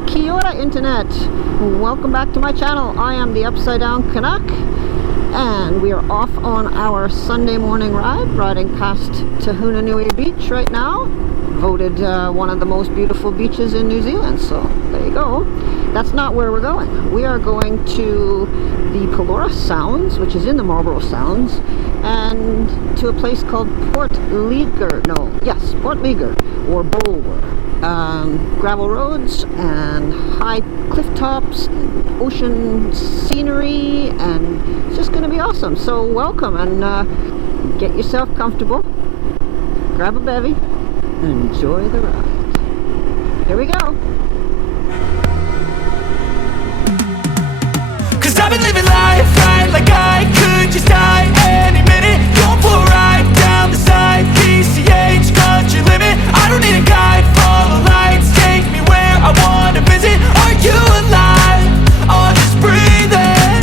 Kia ora, Internet. Welcome back to my channel. I am the UpsideDown Canuck, and we are off on our Sunday morning ride, riding past Tahunanui Beach right now. Voted one of the most beautiful beaches in New Zealand, so there you go. That's not where we're going. We are going to the Marlborough Sounds, which is in the Marlborough Sounds, and to a place called Port Ligar, Port Ligar, or Bulwer. Gravel roads and high cliff tops and ocean scenery, and it's just going to be awesome. So welcome, and get yourself comfortable, grab a bevy, and enjoy the ride. Here we go. 'Cause I've been living life right like I could just die any minute. Going for a ride down the side, PCH country limit. I don't need a guide, follow lights, take me where I want to visit. Are you alive? Or just breathing?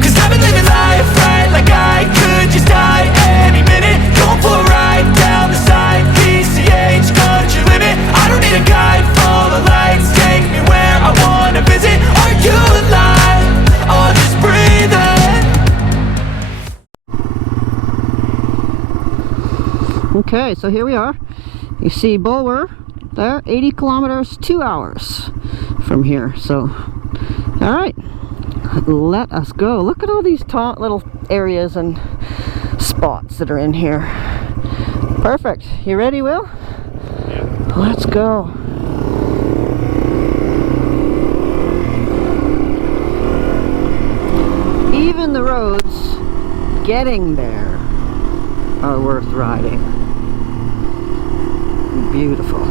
'Cause I've been living life right like I could just die any minute. Going for a ride down the side, PCH country limit. I don't need a guide, follow lights, take me where I want to visit. Are you alive? Or just breathing? Okay, so here we are. You see Bulwer there, 80 kilometers, 2 hours from here. So, all right, let us go. Look at all these little areas and spots that are in here. Perfect. You ready, Will? Yeah. Let's go. Even the roads getting there are worth riding. Beautiful.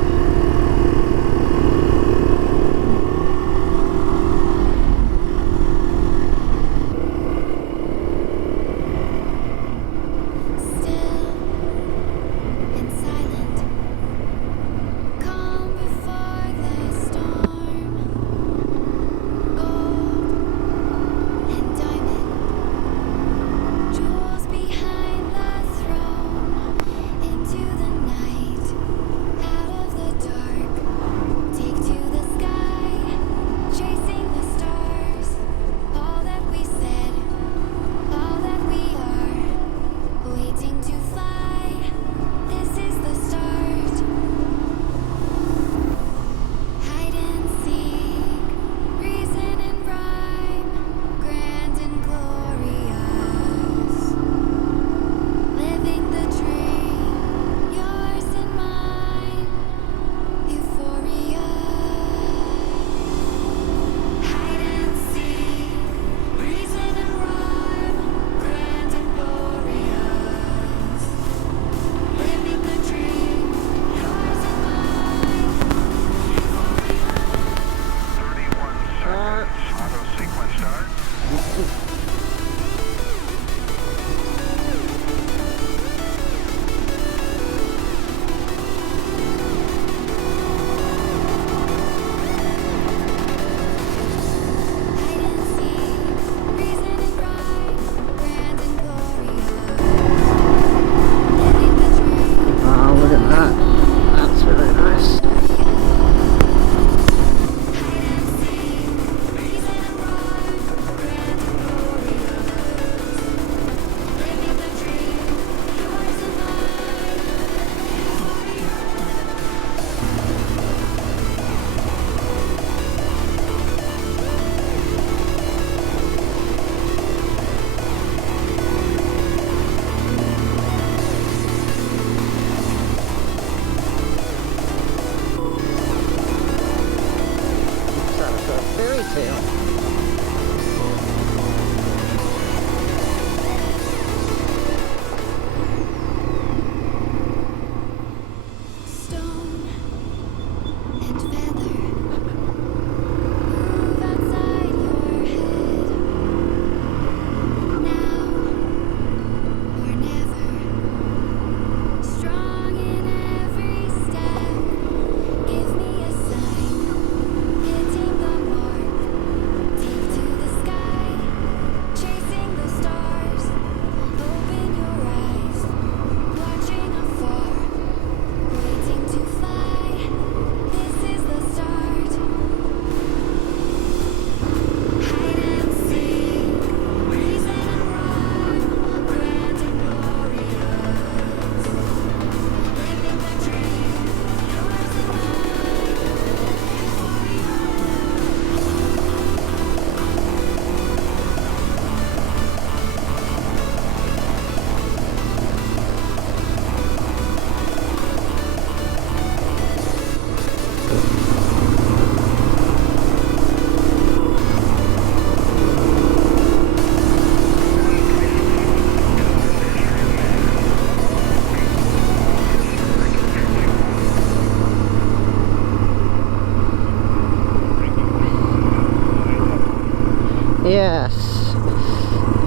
Yes.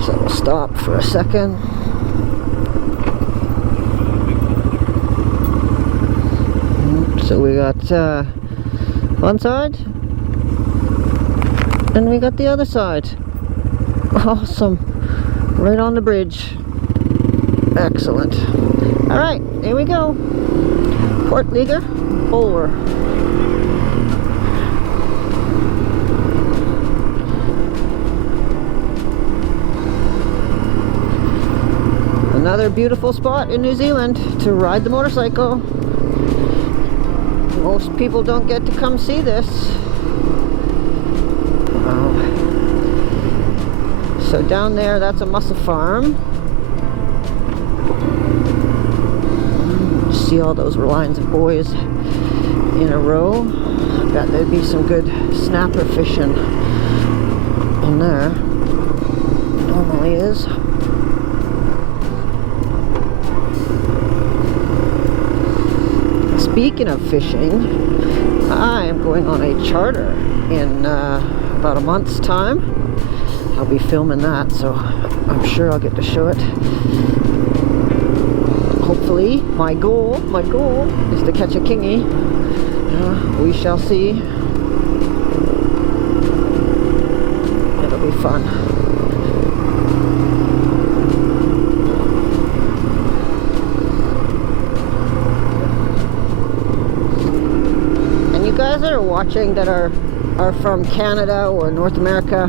So we'll stop for a second. So we got one side, and we got the other side. Awesome. Right on the bridge. Excellent. Alright, here we go. Port Ligar, Bulwer. Another beautiful spot in New Zealand to ride the motorcycle. Most people don't get to come see this. Wow. So down there, that's a mussel farm. See all those lines of boys in a row. I bet there'd be some good snapper fishing in there. Normally is. Speaking of fishing, I am going on a charter in about a month's time. I'll be filming that, so I'm sure I'll get to show it. Hopefully, my goal is to catch a kingy. We shall see. It'll be fun. And you guys that are watching that are from Canada or North America,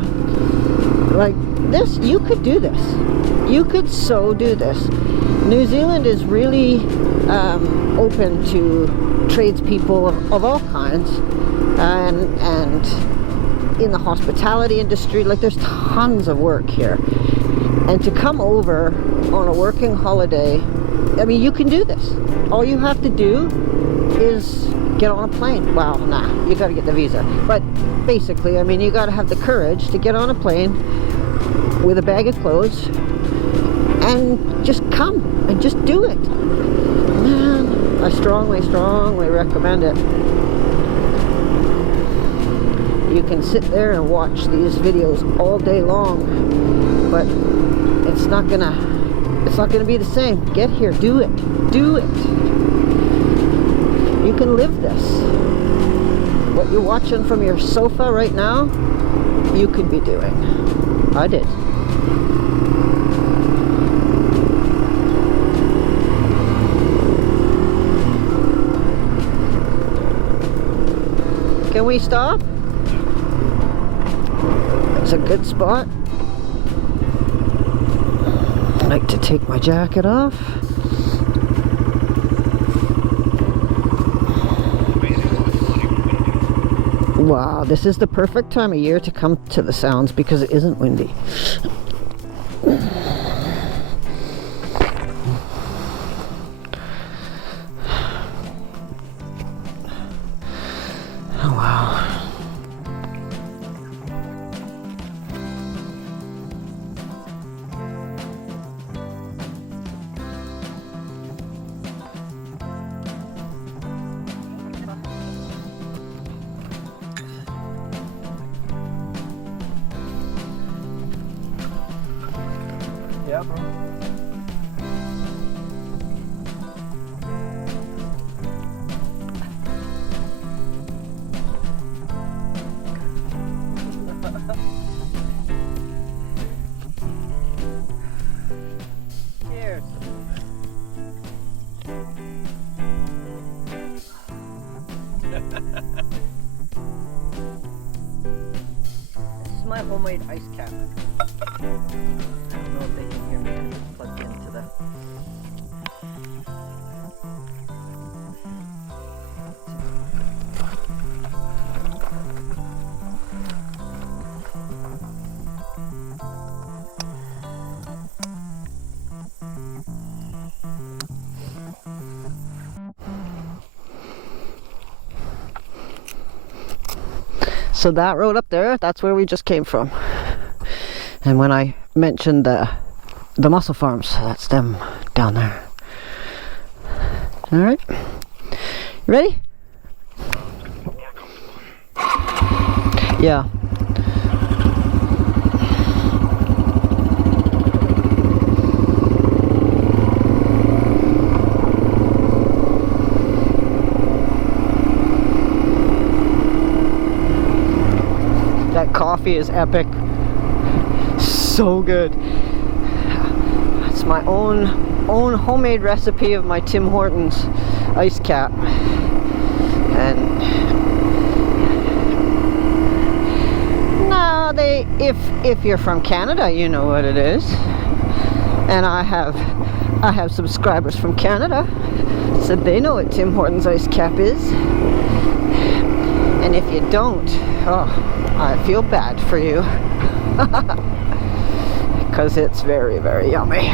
like this, you could do this. You could so do this. New Zealand is really open to tradespeople of all kinds, and in the hospitality industry, like there's tons of work here. And to come over on a working holiday, I mean, you can do this. All you have to do is get on a plane. Well, nah, you got to get the visa. But basically, I mean, you got to have the courage to get on a plane with a bag of clothes and just come and just do it. Man, I strongly recommend it. You can sit there and watch these videos all day long, but it's not gonna be the same. Get here, do it. You can live this. What you're watching from your sofa right now, you could be doing. I did. Can we stop? It's a good spot. I like to take my jacket off. Wow, this is the perfect time of year to come to the Sounds because it isn't windy. Yeah, bro. Cheers. This is my homemade ice cap. I don't know if they can hear me. It's plugged into the... So that road up there, that's where we just came from. And when I mentioned the mussel farms, that's them down there. All right, you ready? Yeah. That coffee is epic. So good. It's my own homemade recipe of my Tim Hortons Ice Capp. And now if you're from Canada, you know what it is. And I have subscribers from Canada, so they know what Tim Hortons Ice Capp is. And if you don't, oh, I feel bad for you. Because it's very, very yummy.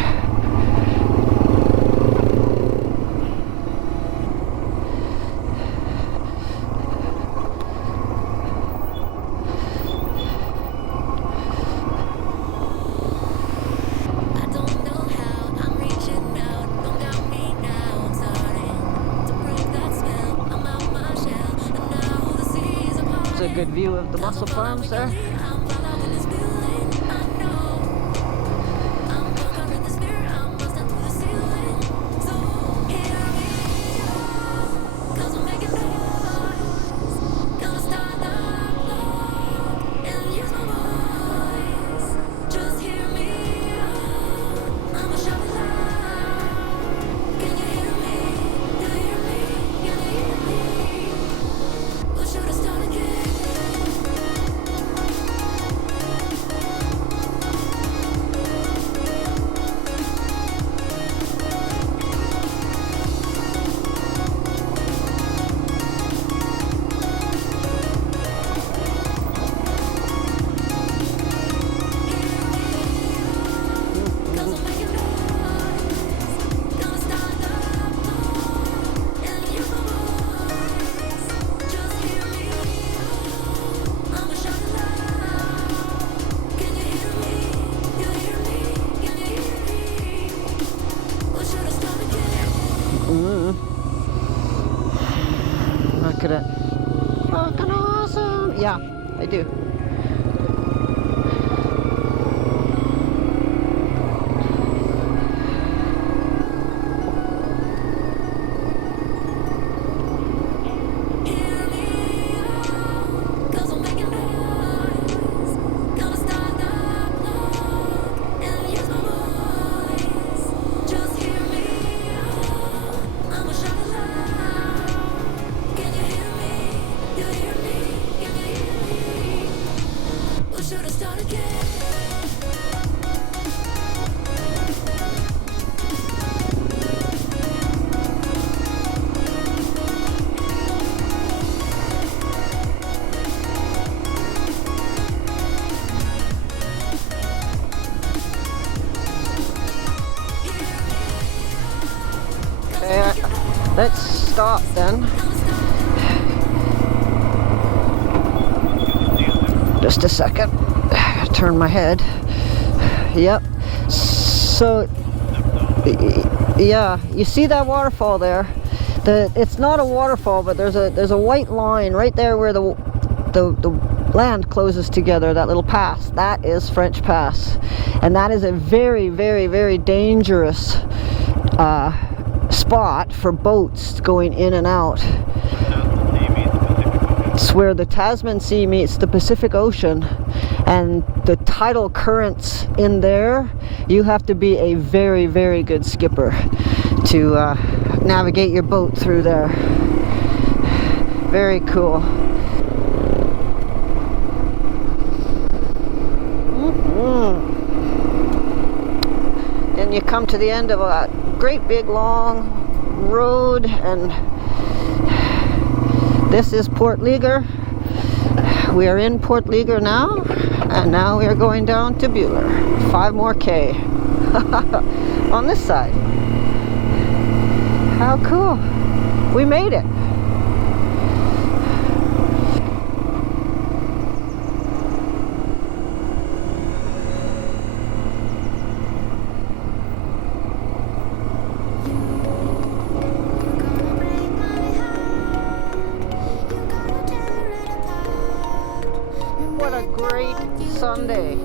A good view of the mussel farms there. Look at it. Fucking awesome. Yeah, I do. Let's stop then. Just a second. Turn my head. Yep. So, yeah, you see that waterfall there? It's not a waterfall, but there's a white line right there where the land closes together. That little pass. That is French Pass, and that is a very, very, very dangerous spot for boats going in and out. It's where the Tasman Sea meets the Pacific Ocean, and the tidal currents in there, you have to be a very, very good skipper to navigate your boat through there. Very cool. Then you come to the end of a great big long road, and this is Port Ligar. We are in Port Ligar now, and now we are going down to Bulwer. 5 more K on this side. How cool. We made it. What a great Sunday.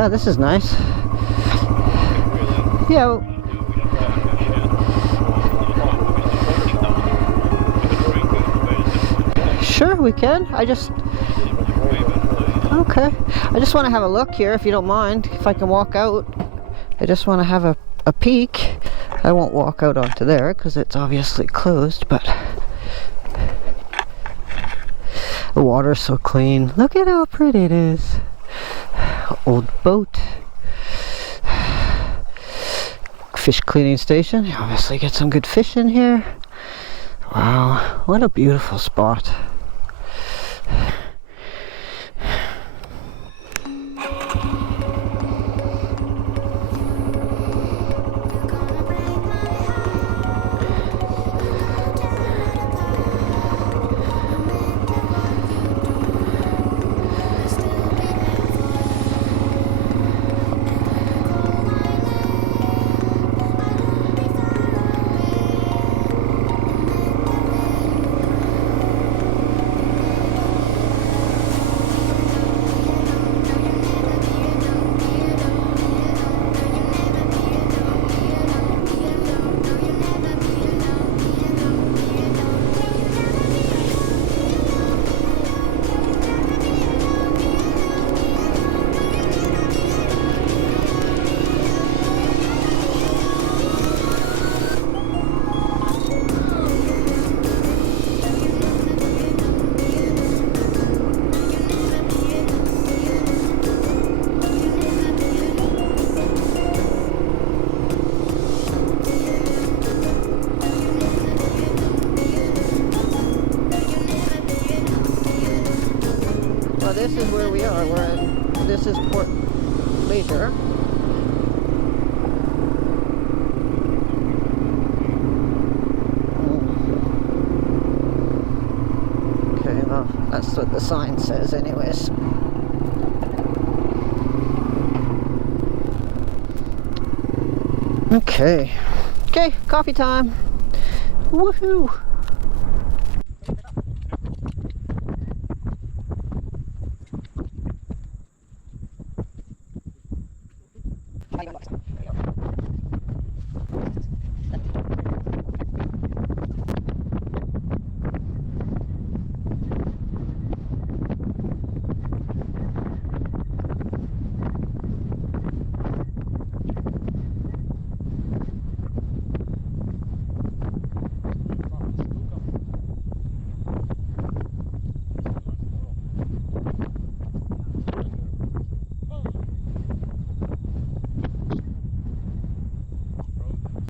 Yeah, this is nice. Yeah. Sure, we can. Okay. I just want to have a look here, if you don't mind, if I can walk out. I just want to have a peek. I won't walk out onto there because it's obviously closed, but the water's so clean. Look at how pretty it is. Old boat. Fish cleaning station. You obviously get some good fish in here. Wow, what a beautiful spot. This is where we are. This is Port Ligar. Okay, well, that's what the sign says anyways. Okay, coffee time. Woohoo!